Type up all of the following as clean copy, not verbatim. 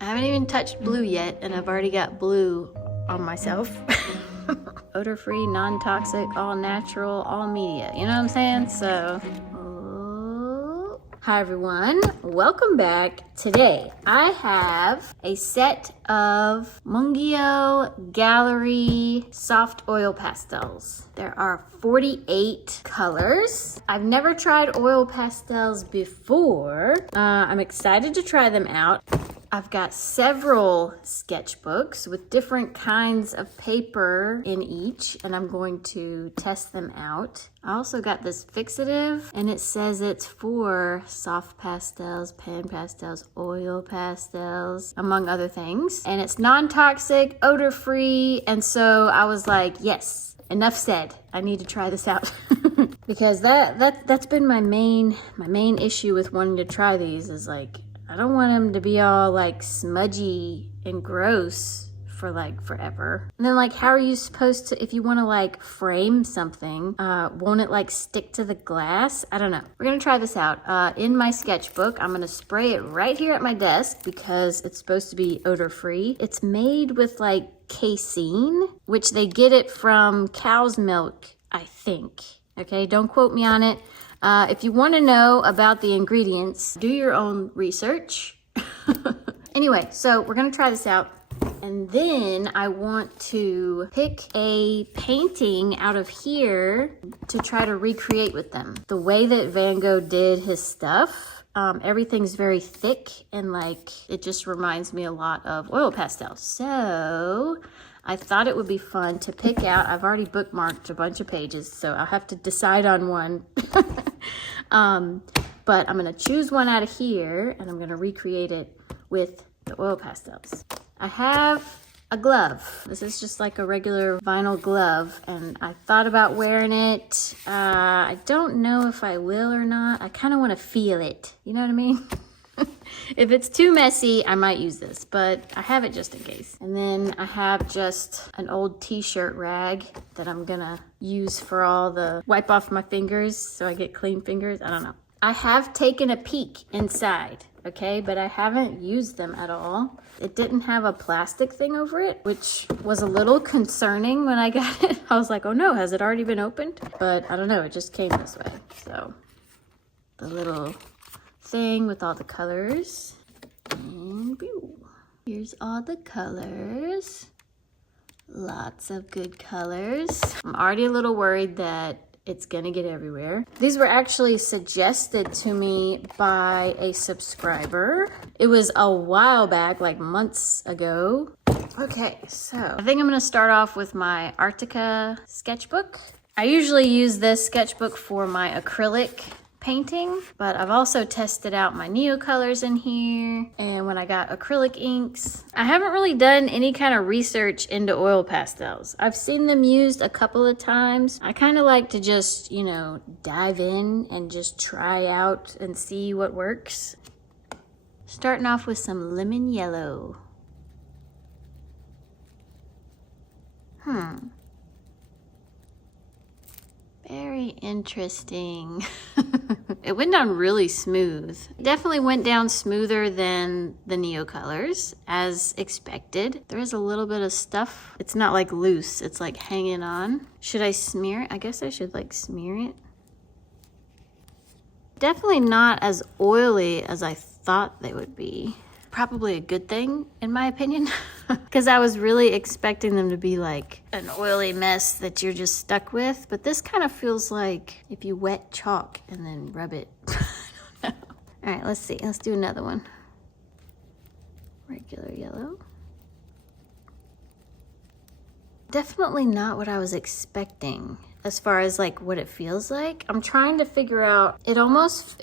I haven't even touched blue yet, and I've already got blue on myself. Odor-free, non-toxic, all natural, all media. You know what I'm saying? So, hi everyone. Welcome back. Today, I have a set of Mungyo Gallery soft oil pastels. There are 48 colors. I've never tried oil pastels before. I'm excited to try them out. I've got several sketchbooks with different kinds of paper in each, and I'm going to test them out. I also got this fixative, and it says it's for soft pastels, pan pastels, oil pastels, among other things. And it's non-toxic, odor-free, and so I was like, yes, enough said. I need to try this out. Because that's been my main issue with wanting to try these is like, I don't want them to be all like smudgy and gross for like forever. And then like, how are you supposed to, if you want to like frame something, won't it like stick to the glass? I don't know. We're gonna try this out. In my sketchbook, I'm gonna spray it right here at my desk because it's supposed to be odor free. It's made with like casein, which they get it from cow's milk, I think. Okay, don't quote me on it. If you want to know about the ingredients, do your own research. Anyway, so we're going to try this out. And then I want to pick a painting out of here to try to recreate with them. The way that Van Gogh did his stuff, everything's very thick and like, it just reminds me a lot of oil pastels. So I thought it would be fun to pick out. I've already bookmarked a bunch of pages, so I'll have to decide on one. But I'm gonna choose one out of here and I'm gonna recreate it with the oil pastels. I have a glove. This is just like a regular vinyl glove, and I thought about wearing it. I don't know if I will or not. I kind of want to feel it. You know what I mean? If it's too messy, I might use this, but I have it just in case. And then I have just an old t-shirt rag that I'm gonna use for all the wipe off my fingers so I get clean fingers. I don't know. I have taken a peek inside, okay, but I haven't used them at all. It didn't have a plastic thing over it, which was a little concerning when I got it. I was like, oh no, has it already been opened? But I don't know, it just came this way. So the little thing with all the colors, and here's all the colors. Lots of good colors. I'm already a little worried that it's gonna get everywhere. These were actually suggested to me by a subscriber. It was a while back, like months ago. Okay, so I think I'm gonna start off with my Arctica sketchbook. I usually use this sketchbook for my acrylic painting, but I've also tested out my Neo colors in here, and when I got acrylic inks. I haven't really done any kind of research into oil pastels. I've seen them used a couple of times. I kind of like to just, you know, dive in and just try out and see what works. Starting off with some lemon yellow. Very interesting. It went down really smooth. Definitely went down smoother than the Neo colors, as expected. There is a little bit of stuff. It's not like loose, it's like hanging on. Should I smear it? I guess I should like smear it. Definitely not as oily as I thought they would be. Probably a good thing, in my opinion, because I was really expecting them to be like an oily mess that you're just stuck with. But this kind of feels like if you wet chalk and then rub it. I don't know. All right, let's see. Let's do another one. Regular yellow. Definitely not what I was expecting as far as like what it feels like. I'm trying to figure out, it almost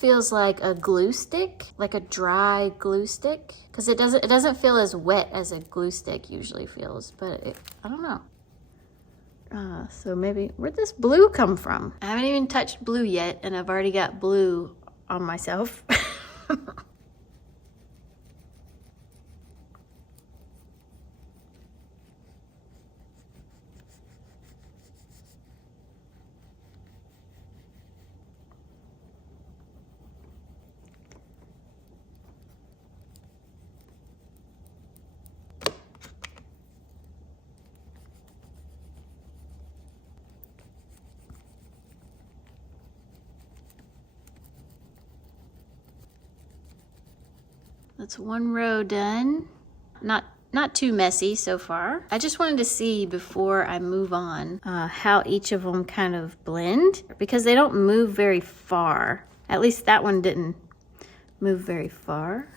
feels like a glue stick, like a dry glue stick, because it doesn't feel as wet as a glue stick usually feels, but I don't know. So maybe, where'd this blue come from? I haven't even touched blue yet, and I've already got blue on myself. That's one row done. Not too messy so far. I just wanted to see before I move on how each of them kind of blend, because they don't move very far. At least that one didn't move very far.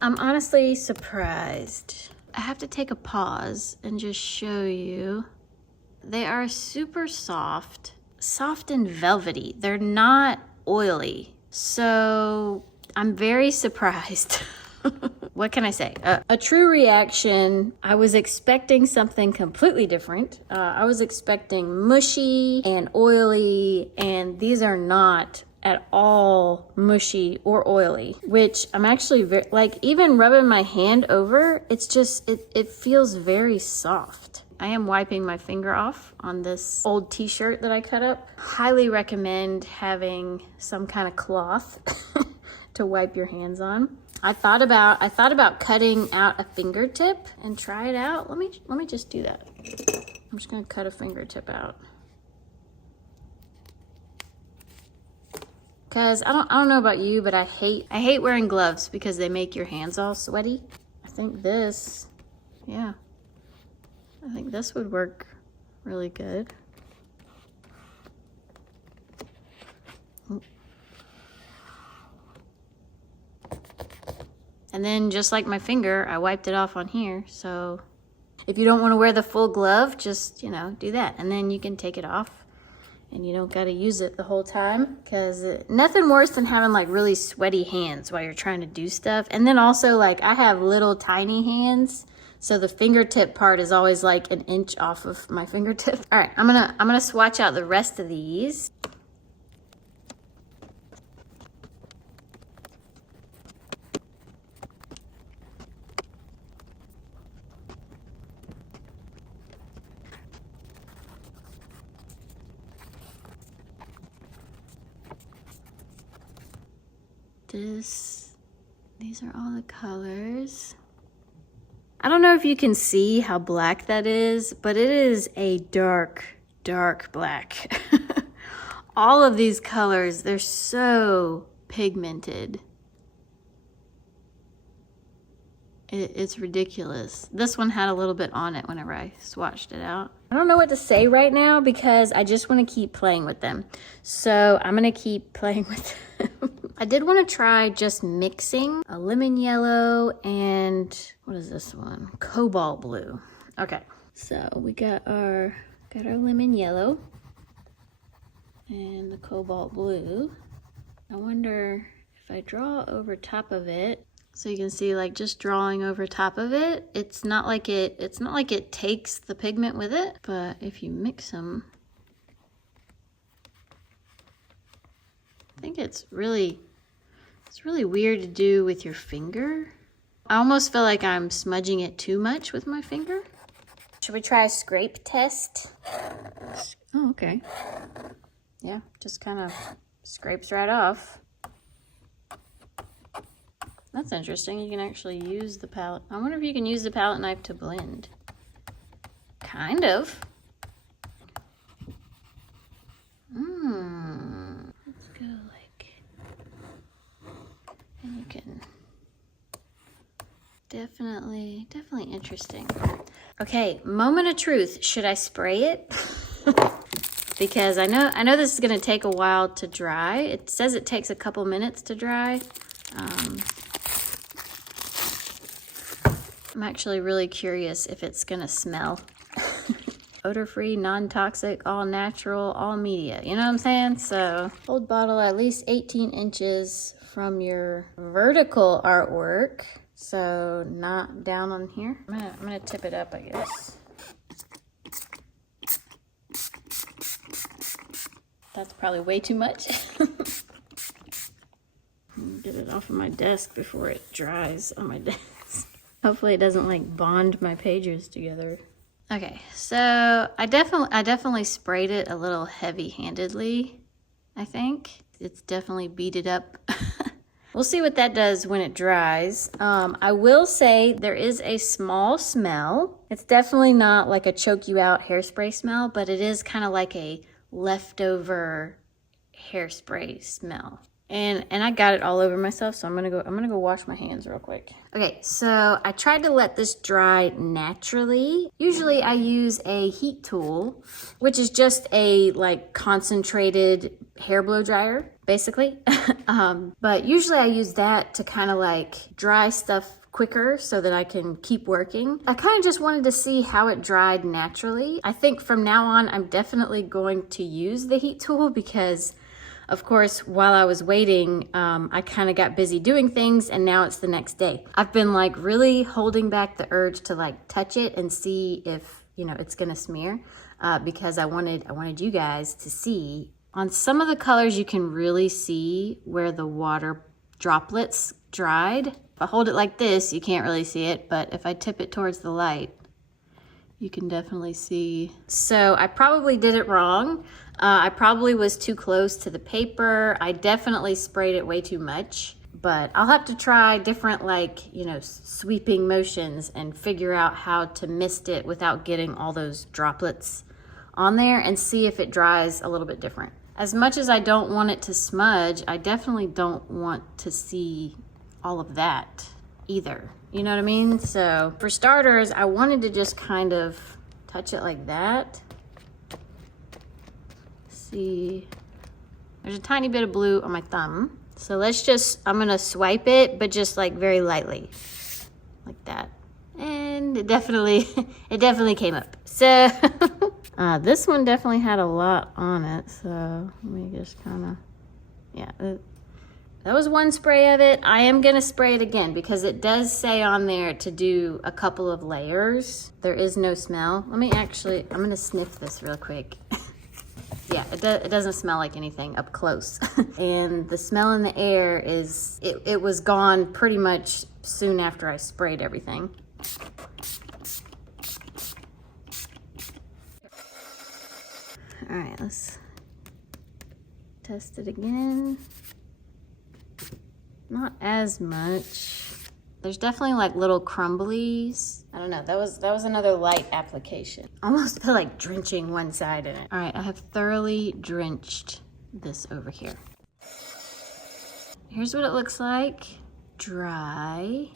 I'm honestly surprised. I have to take a pause and just show you. They are super soft, soft and velvety. They're not oily. So I'm very surprised. What can I say? A true reaction. I was expecting something completely different. I was expecting mushy and oily, and these are not at all mushy or oily, which I'm actually like, even rubbing my hand over, it's just, it feels very soft. I am wiping my finger off on this old t-shirt that I cut up. Highly recommend having some kind of cloth to wipe your hands on. I thought about cutting out a fingertip and try it out. Let me just do that. I'm just gonna cut a fingertip out. Cause I don't know about you, but I hate wearing gloves because they make your hands all sweaty. I think this, yeah. I think this would work really good. And then just like my finger, I wiped it off on here. So if you don't want to wear the full glove, just, you know, do that. And then you can take it off and you don't got to use it the whole time, because nothing worse than having like really sweaty hands while you're trying to do stuff. And then also, like, I have little tiny hands. So the fingertip part is always like an inch off of my fingertip. All right, I'm gonna swatch out the rest of these. These are all the colors. I don't know if you can see how black that is, but it is a dark, dark black. All of these colors, they're so pigmented. It's ridiculous. This one had a little bit on it whenever I swatched it out. I don't know what to say right now because I just want to keep playing with them. So I'm going to keep playing with them. I did want to try just mixing a lemon yellow and what is this one? Cobalt blue. Okay, so we got our lemon yellow and the cobalt blue. I wonder if I draw over top of it, so you can see, like, just drawing over top of it, it's not like it takes the pigment with it, but if you mix them, I think it's really weird to do with your finger. I almost feel like I'm smudging it too much with my finger. Should we try a scrape test? Oh, okay. Yeah, just kind of scrapes right off. That's interesting. You can actually use the palette. I wonder if you can use the palette knife to blend. Kind of. Let's go like, and you can definitely interesting. Okay, moment of truth. Should I spray it? Because I know this is gonna take a while to dry. It says it takes a couple minutes to dry. I'm actually really curious if it's gonna smell. Odor-free, non-toxic, all natural, all media. You know what I'm saying? So, hold bottle at least 18 inches from your vertical artwork. So, not down on here. I'm gonna tip it up, I guess. That's probably way too much. Get it off of my desk before it dries on my desk. Hopefully it doesn't like bond my pages together. Okay, so I definitely sprayed it a little heavy-handedly, I think. It's definitely beaded up. we'll see what that does when it dries. I will say there is a small smell. It's definitely not like a choke you out hairspray smell, but it is kind of like a leftover hairspray smell. And I got it all over myself, so I'm gonna go wash my hands real quick. Okay, so I tried to let this dry naturally. Usually I use a heat tool, which is just a like concentrated hair blow dryer, basically. But usually I use that to kind of like dry stuff quicker so that I can keep working. I kind of just wanted to see how it dried naturally. I think from now on, I'm definitely going to use the heat tool because of course, while I was waiting, I kind of got busy doing things and now it's the next day. I've been like really holding back the urge to like touch it and see if, you know, it's gonna smear because I wanted you guys to see. On some of the colors, you can really see where the water droplets dried. If I hold it like this, you can't really see it, but if I tip it towards the light, you can definitely see. So I probably did it wrong. I probably was too close to the paper. I definitely sprayed it way too much, but I'll have to try different like, you know, sweeping motions and figure out how to mist it without getting all those droplets on there and see if it dries a little bit different. As much as I don't want it to smudge, I definitely don't want to see all of that either. You know what I mean? So for starters, I wanted to just kind of touch it like that. See, there's a tiny bit of blue on my thumb. So let's just, I'm gonna swipe it, but just like very lightly, like that. And it definitely came up. So this one definitely had a lot on it. So let me just kind of, yeah. That was one spray of it. I am gonna spray it again because it does say on there to do a couple of layers. There is no smell. Let me actually, I'm gonna sniff this real quick. Yeah, it doesn't smell like anything up close. And the smell in the air is, it was gone pretty much soon after I sprayed everything. All right, let's test it again. Not as much. There's definitely like little crumblies. I don't know, that was another light application. Almost feel like drenching one side in it. All right, I have thoroughly drenched this over here. Here's what it looks like, dry.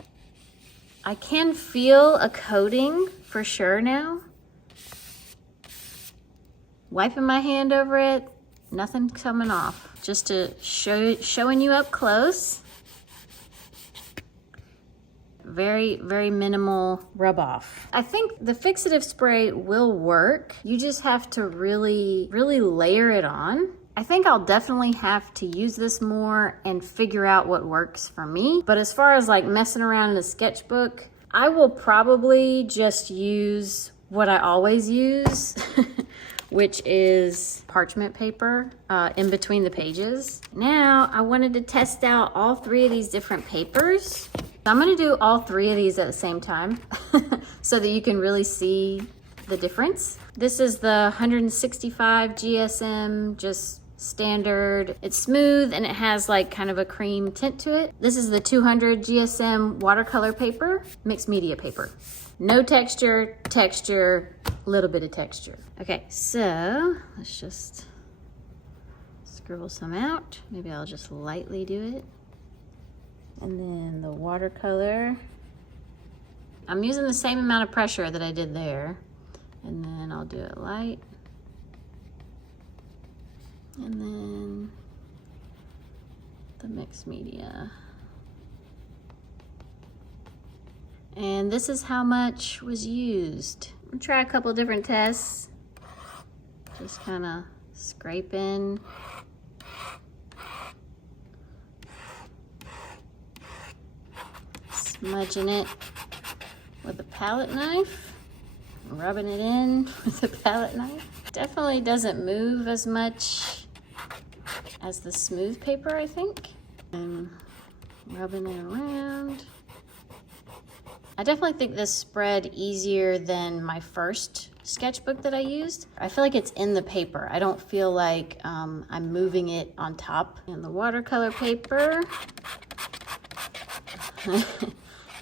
I can feel a coating for sure now. Wiping my hand over it, nothing coming off. Just to showing you up close. Very, very minimal rub off. I think the fixative spray will work. You just have to really, really layer it on. I think I'll definitely have to use this more and figure out what works for me. But as far as like messing around in a sketchbook, I will probably just use what I always use, which is parchment paper in between the pages. Now, I wanted to test out all three of these different papers. I'm gonna do all three of these at the same time so that you can really see the difference. This is the 165 GSM, just standard. It's smooth and it has like kind of a cream tint to it. This is the 200 GSM watercolor paper, mixed media paper. No texture, little bit of texture. Okay, so let's just scribble some out. Maybe I'll just lightly do it. And then the watercolor. I'm using the same amount of pressure that I did there. And then I'll do it light. And then the mixed media. And this is how much was used. I'll try a couple different tests. Just kind of scraping. Smudging it with a palette knife. Rubbing it in with a palette knife. Definitely doesn't move as much as the smooth paper, I think. And rubbing it around. I definitely think this spread easier than my first sketchbook that I used. I feel like it's in the paper. I don't feel like I'm moving it on top. And the watercolor paper,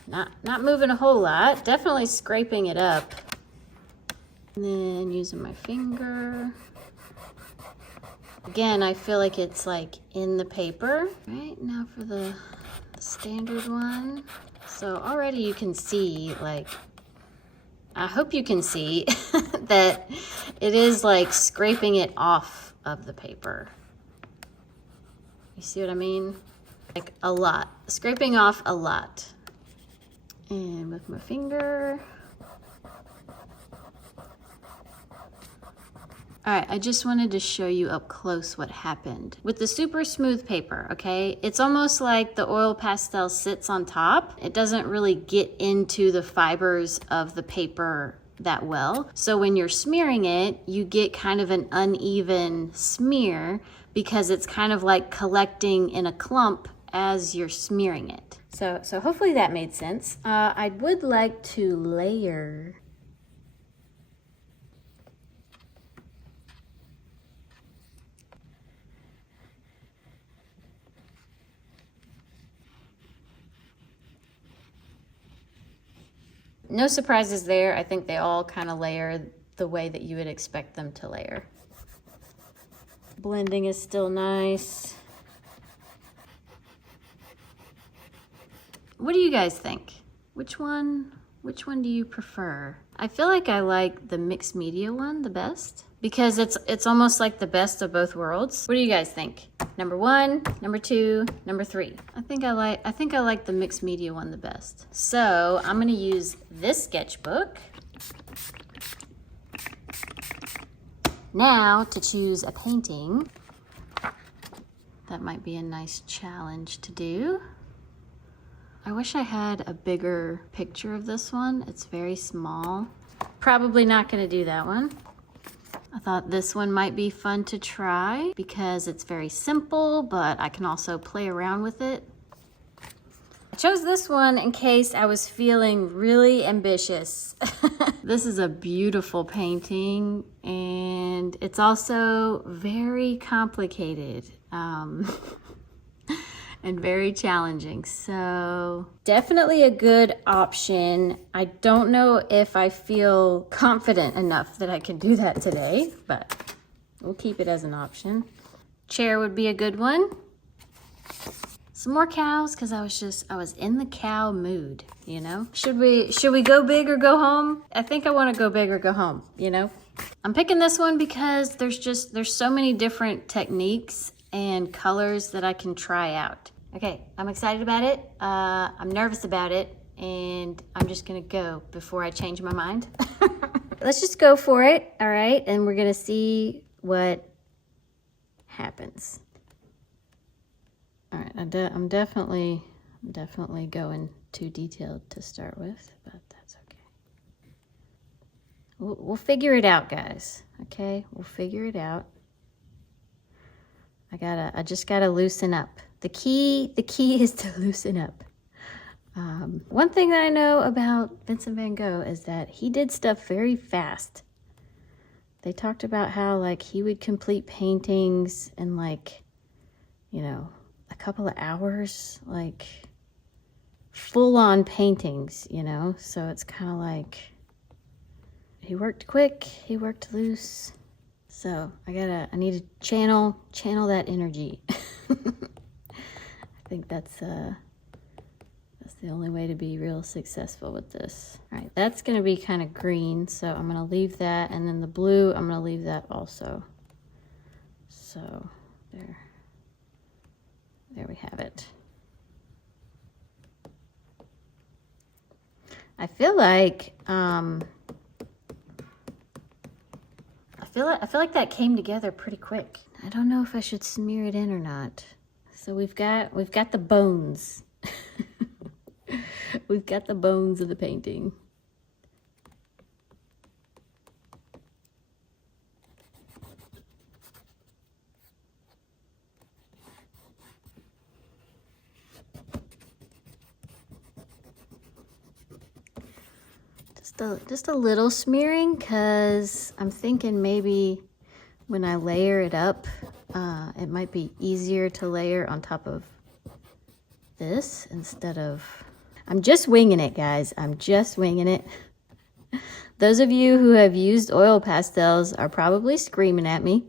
not moving a whole lot. Definitely scraping it up. And then using my finger. Again, I feel like it's like in the paper. Right, now for the standard one. So already you can see, like, I hope you can see that it is like scraping it off of the paper. You see what I mean? Like a lot, scraping off a lot. And with my finger. All right, I just wanted to show you up close what happened. With the super smooth paper, okay, it's almost like the oil pastel sits on top. It doesn't really get into the fibers of the paper that well. So when you're smearing it, you get kind of an uneven smear because it's kind of like collecting in a clump as you're smearing it. So hopefully that made sense. I would like to layer. No surprises there. I think they all kind of layer the way that you would expect them to layer. Blending is still nice. What do you guys think? Which one do you prefer? I feel like I like the mixed media one the best because it's almost like the best of both worlds. What do you guys think? Number 1, number 2, number 3. I think I like the mixed media one the best. So I'm gonna use this sketchbook now to choose a painting. That might be a nice challenge to do. I wish I had a bigger picture of this one. It's very small. Probably not gonna do that one. I thought this one might be fun to try because it's very simple, but I can also play around with it. I chose this one in case I was feeling really ambitious. This is a beautiful painting and it's also very complicated. And very challenging. So definitely a good option. I don't know if I feel confident enough that I can do that today, but we'll keep it as an option. Chair would be a good one. Some more cows, because I was in the cow mood, you know? Should we go big or go home? I think I want to go big or go home, you know? I'm picking this one because there's so many different techniques and colors that I can try out. Okay, I'm excited about it. I'm nervous about it, and I'm just gonna go before I change my mind. Let's just go for it, all right? And we're gonna see what happens. All right, I'm definitely going too detailed to start with, but that's okay. We'll figure it out, guys, okay? We'll figure it out. I just gotta loosen up. The key is to loosen up. One thing that I know about Vincent Van Gogh is that he did stuff very fast. They talked about how like he would complete paintings in like, you know, a couple of hours, like full-on paintings, you know? So it's kind of like he worked quick, he worked loose. So I need to channel that energy. I think that's the only way to be real successful with this. All right, that's gonna be kind of green, so I'm gonna leave that, and then the blue, I'm gonna leave that also. So there we have it. I feel like I feel like that came together pretty quick. I don't know if I should smear it in or not. So we've got the bones. We've got the bones of the painting. Just a little smearing, because I'm thinking maybe when I layer it up, it might be easier to layer on top of this instead of... I'm just winging it, guys. I'm just winging it. Those of you who have used oil pastels are probably screaming at me.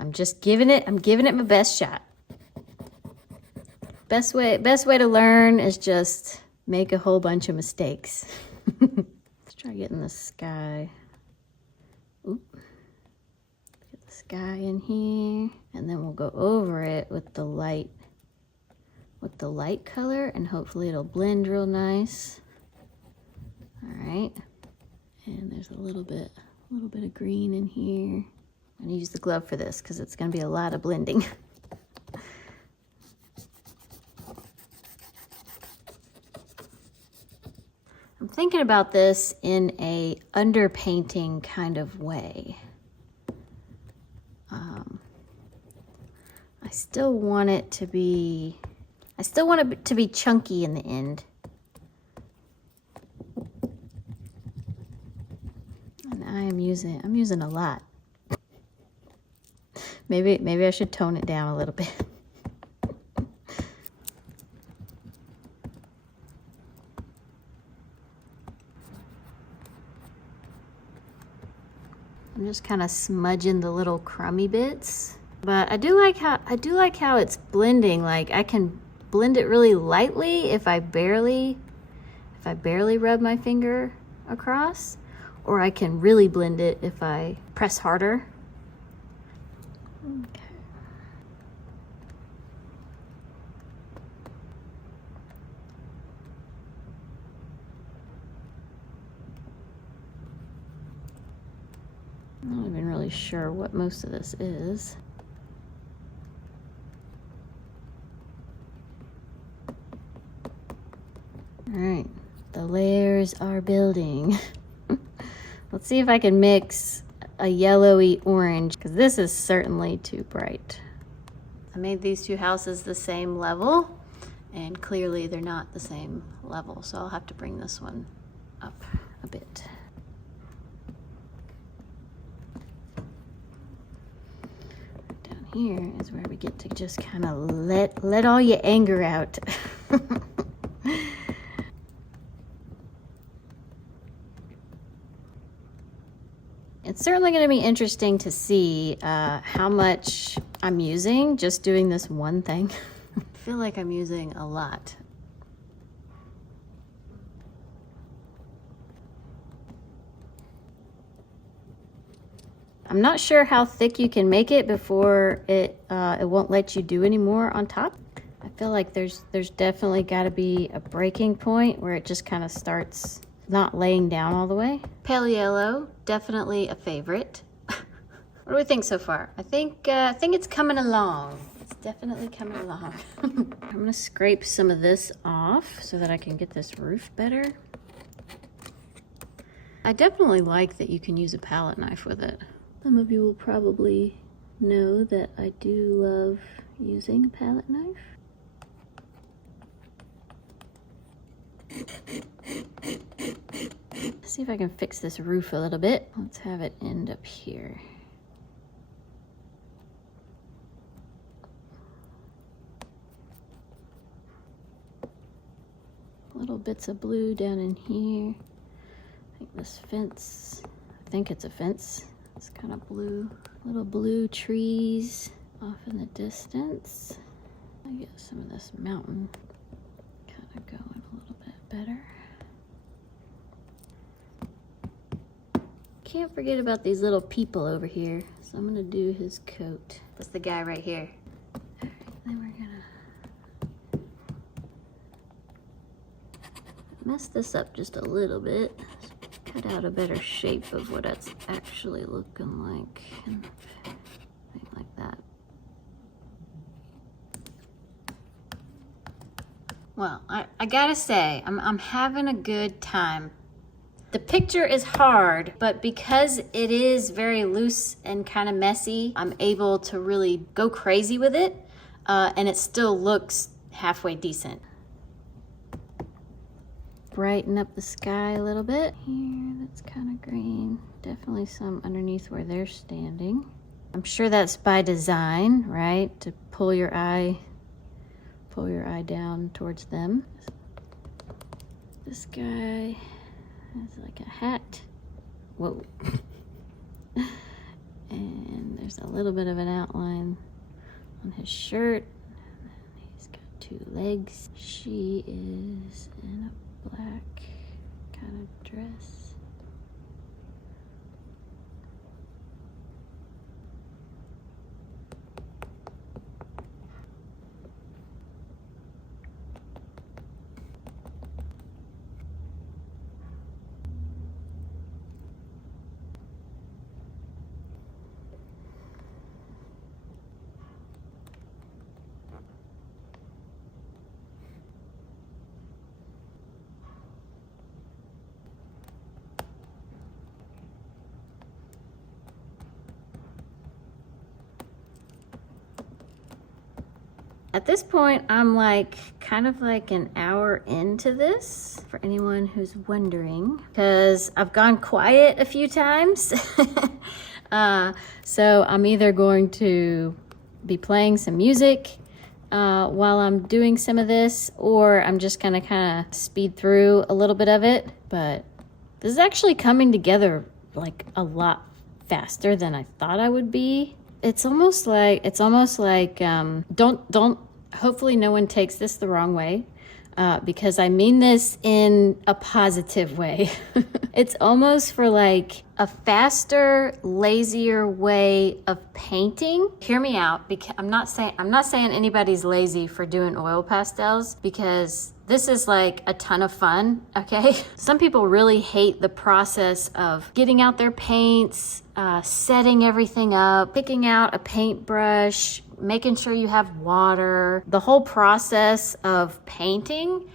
I'm giving it my best shot. Best way to learn is just make a whole bunch of mistakes. Let's try getting the sky. Oop. Get the sky in here, and then we'll go over it with the light color, and hopefully it'll blend real nice. All right. And there's a little bit of green in here. I'm gonna use the glove for this because it's gonna be a lot of blending. I'm thinking about this in a underpainting kind of way. I still want it to be chunky in the end. And I'm using a lot. Maybe I should tone it down a little bit. I'm just kind of smudging the little crummy bits, but I do like how it's blending. Like I can blend it really lightly if I barely rub my finger across, or I can really blend it if I press harder. Okay. I'm not even really sure what most of this is. All right, the layers are building. Let's see if I can mix a yellowy orange, because this is certainly too bright. I made these two houses the same level, and clearly they're not the same level, so I'll have to bring this one up a bit. Down here is where we get to just kind of let all your anger out. It's certainly going to be interesting to see how much I'm using just doing this one thing. I feel like I'm using a lot. I'm not sure how thick you can make it before it won't let you do any more on top. I feel like there's definitely got to be a breaking point where it just kind of starts not laying down all the way. Pale yellow, definitely a favorite. What do we think so far? I think it's coming along. It's definitely coming along. I'm gonna scrape some of this off so that I can get this roof better. I definitely like that you can use a palette knife with it. Some of you will probably know that I do love using a palette knife. See if I can fix this roof a little bit. Let's have it end up here. Little bits of blue down in here. I think this fence, I think it's a fence. It's kind of blue. Little blue trees off in the distance. I get some of this mountain kind of going a little bit better. Can't forget about these little people over here. So I'm gonna do his coat. That's the guy right here. All right, then we're gonna mess this up just a little bit. Cut out a better shape of what it's actually looking like. And thing like that. Well, I gotta say, I'm having a good time. The picture is hard, but because it is very loose and kind of messy, I'm able to really go crazy with it, and it still looks halfway decent. brighten up the sky a little bit. Here, that's kind of green. Definitely some underneath where they're standing. I'm sure that's by design, right? To pull your eye down towards them. This guy has like a hat. Whoa. And there's a little bit of an outline on his shirt. He's got 2 legs. She is in a black kind of dress. At this point, I'm like kind of like an hour into this, for anyone who's wondering, because I've gone quiet a few times. So I'm either going to be playing some music while I'm doing some of this, or I'm just gonna kind of speed through a little bit of it. But this is actually coming together like a lot faster than I thought I would be. It's almost like don't hopefully no one takes this the wrong way, because I mean this in a positive way. It's almost for like a faster, lazier way of painting. Hear me out, because I'm not saying anybody's lazy for doing oil pastels, because this is like a ton of fun, okay? Some people really hate the process of getting out their paints, setting everything up, picking out a paintbrush, making sure you have water. The whole process of painting,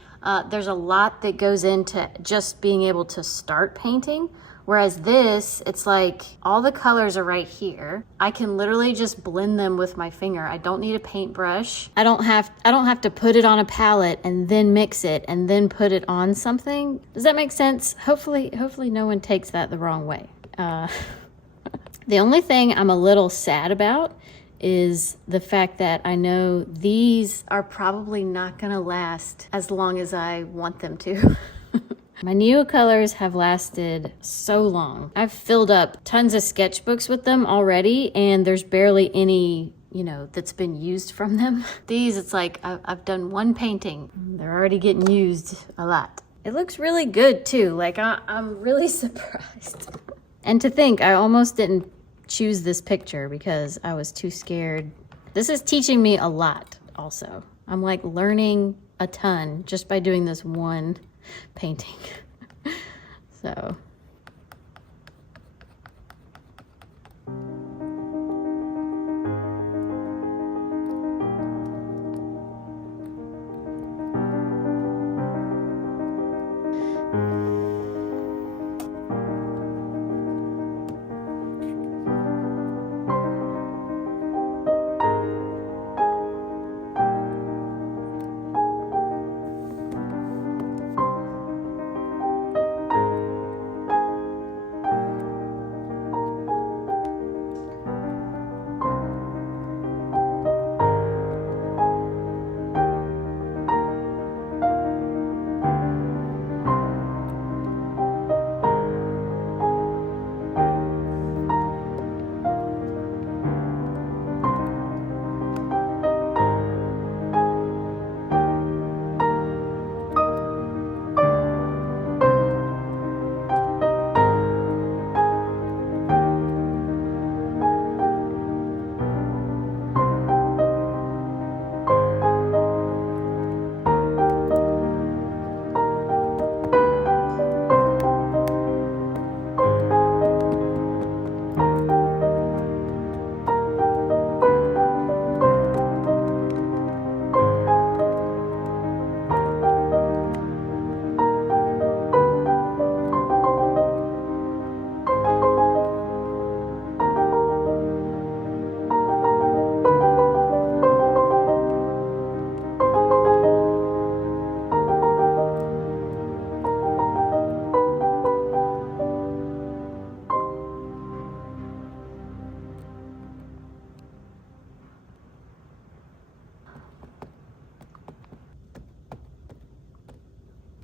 there's a lot that goes into just being able to start painting. Whereas this, it's like all the colors are right here. I can literally just blend them with my finger. I don't need a paintbrush. I don't have to put it on a palette and then mix it and then put it on something. Does that make sense? Hopefully no one takes that the wrong way. The only thing I'm a little sad about is the fact that I know these are probably not gonna last as long as I want them to. My Neo colors have lasted so long. I've filled up tons of sketchbooks with them already, and there's barely any, that's been used from them. These, it's like I've done one painting. They're already getting used a lot. It looks really good too. Like I'm really surprised. And to think, I almost didn't choose this picture because I was too scared. This is teaching me a lot also. I'm like learning a ton just by doing this one painting. So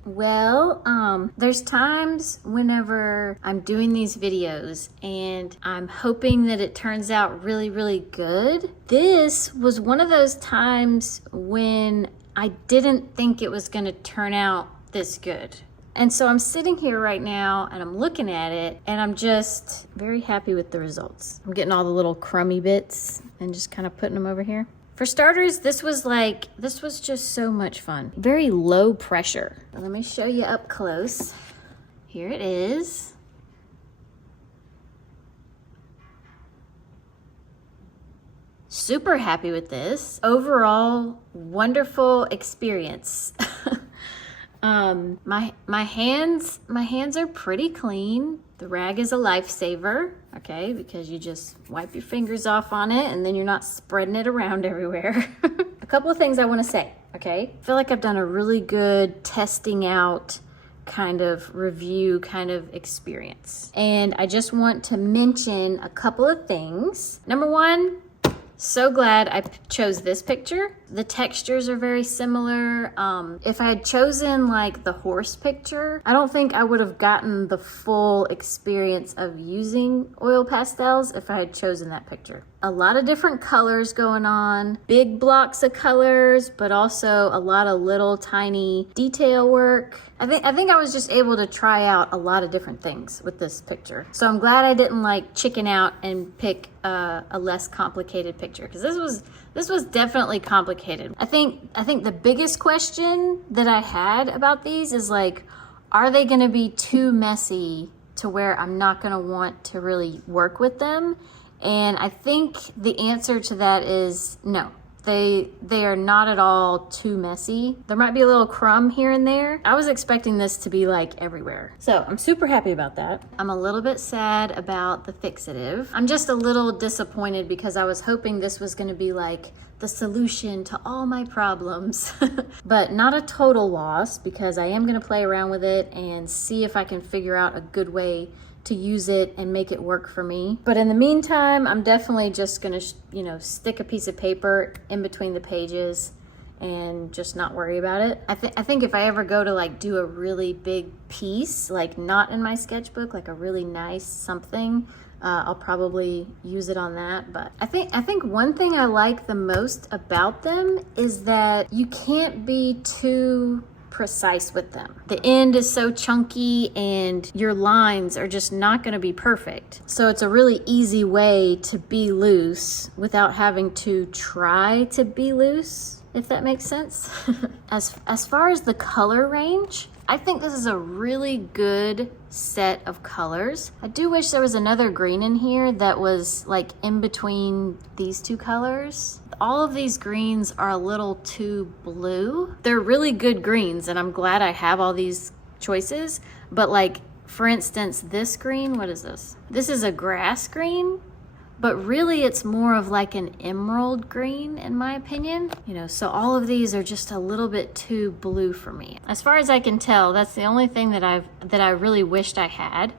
Well, there's times whenever I'm doing these videos and I'm hoping that it turns out really, really good. This was one of those times when I didn't think it was gonna turn out this good. And so I'm sitting here right now and I'm looking at it and I'm just very happy with the results. I'm getting all the little crummy bits and just kind of putting them over here. For starters, this was just so much fun. Very low pressure. Let me show you up close. Here it is. Super happy with this. Overall, wonderful experience. My hands are pretty clean. The rag is a lifesaver, okay, because you just wipe your fingers off on it and then you're not spreading it around everywhere. A couple of things I want to say, okay? I feel like I've done a really good testing out kind of review kind of experience. And I just want to mention a couple of things. Number one, so glad I chose this picture. The textures are very similar. If I had chosen like the horse picture, I don't think I would have gotten the full experience of using oil pastels if I had chosen that picture. A lot of different colors going on, big blocks of colors, but also a lot of little tiny detail work. I think I was just able to try out a lot of different things with this picture. So I'm glad I didn't like chicken out and pick a less complicated picture, because this was definitely complicated. I think the biggest question that I had about these is like, are they gonna be too messy to where I'm not gonna want to really work with them? And I think the answer to that is no. They are not at all too messy. There might be a little crumb here and there. I was expecting this to be like everywhere. So I'm super happy about that. I'm a little bit sad about the fixative. I'm just a little disappointed because I was hoping this was gonna be like the solution to all my problems. But not a total loss, because I am gonna play around with it and see if I can figure out a good way to use it and make it work for me. But in the meantime, I'm definitely just gonna, stick a piece of paper in between the pages and just not worry about it. I think if I ever go to like do a really big piece, like not in my sketchbook, like a really nice something, I'll probably use it on that. But I think one thing I like the most about them is that you can't be too precise with them. The end is so chunky and your lines are just not going to be perfect. So it's a really easy way to be loose without having to try to be loose, if that makes sense. As far as the color range, I think this is a really good set of colors. I do wish there was another green in here that was like in between these two colors. All of these greens are a little too blue. They're really good greens and I'm glad I have all these choices. But like, for instance, this green, what is this? This is a grass green, but really it's more of like an emerald green in my opinion. So all of these are just a little bit too blue for me. As far as I can tell, that's the only thing that I really wished I had.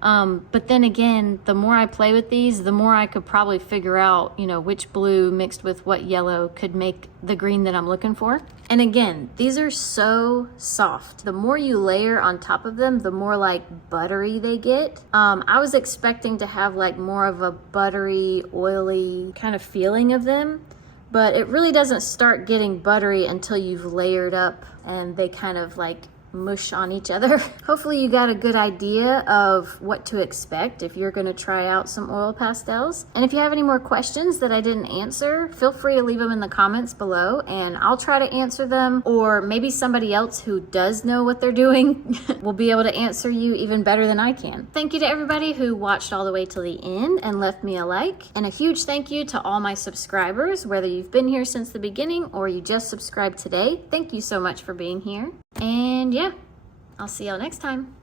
But then again, the more I play with these, the more I could probably figure out, which blue mixed with what yellow could make the green that I'm looking for. And again, these are so soft. The more you layer on top of them, the more like buttery they get. I was expecting to have like more of a buttery, oily kind of feeling of them, but it really doesn't start getting buttery until you've layered up and they kind of like mush on each other. Hopefully you got a good idea of what to expect if you're going to try out some oil pastels. And if you have any more questions that I didn't answer, feel free to leave them in the comments below and I'll try to answer them, or maybe somebody else who does know what they're doing will be able to answer you even better than I can. Thank you to everybody who watched all the way till the end and left me a like, and a huge thank you to all my subscribers, whether you've been here since the beginning or you just subscribed today. Thank you so much for being here. And yeah, I'll see y'all next time.